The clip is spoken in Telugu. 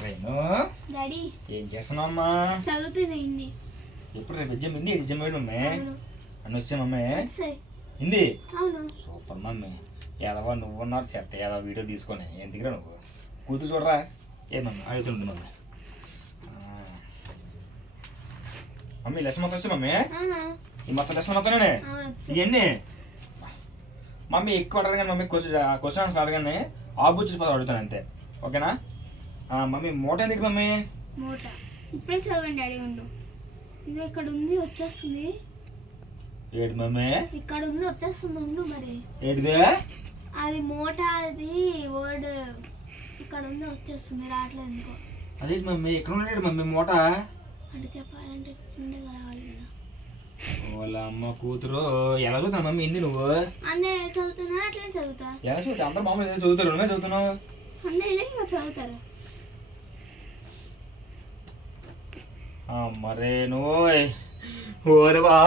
రేణు డాడీ ఏం చేస్తున్నావమ్మా? చదువుతున్నా హిందీ. ఎప్పుడు రేపు ఎగ్జామ్ హిందీ ఎగ్జామ్ వేయడం మమ్మీ అవును. అని వచ్చా మమ్మీ వచ్చాయి. హిందీ అవును. Super mummy. ఏదవా నువ్వు ఉన్నారు చెత్త ఏదో వీడియో తీసుకొని ఎందుకురా నువ్వు కూతురు చూడరా ఏ మమ్మీ అడుగుతుంది మమ్మీ. మమ్మీ లెసన్ మొత్తం వచ్చా మమ్మీ ఆహా. ఈ మొత్తం లెసన్ మొత్తంనే అవును వచ్చాయి. ఇవన్నీ మమ్మీ ఎక్కువ అడగదు కానీ మమ్మీ క్వశ్చన్ ఆన్సర్ అడగండి ఆబుచ్చి పద అడుగుతాను అంతే ఓకేనా? మమ్మీ మూట ఎందుకు మమ్మీ? మూట ఇప్పుడే చదవండి డాడీ ఉండు. ఇది ఇక్కడ ఉంది వచ్చేస్తుంది. ఏడు మమ్మీ ఇక్కడ ఉంది వచ్చేస్తుంది ఉండు మరి. ఏడుదే అది మూట అది వర్డ్ ఇక్కడ ఉంది వచ్చేస్తుంది రావట్లేదు ఎందుకో. అదేంటి మమ్మీ ఎక్కడ ఉన్నాడు మమ్మీ మూట? అంటే చెప్పాలంటే ఉండే రావాలి కదా. వాళ్ళ అమ్మ కూతురు ఎలా చదువుతావు మమ్మీ హిందీ నువ్వు? అందరూ చదువుతున్నా అట్లనే చదువుతా. ఎలా చదువుతావు? అందరు మామూలు ఏదో చదువుతారు నువ్వే చదువుతున్నావు. అందరూ ఇలా చదువుతారు. మరే నువ్వు ఓరే బాబు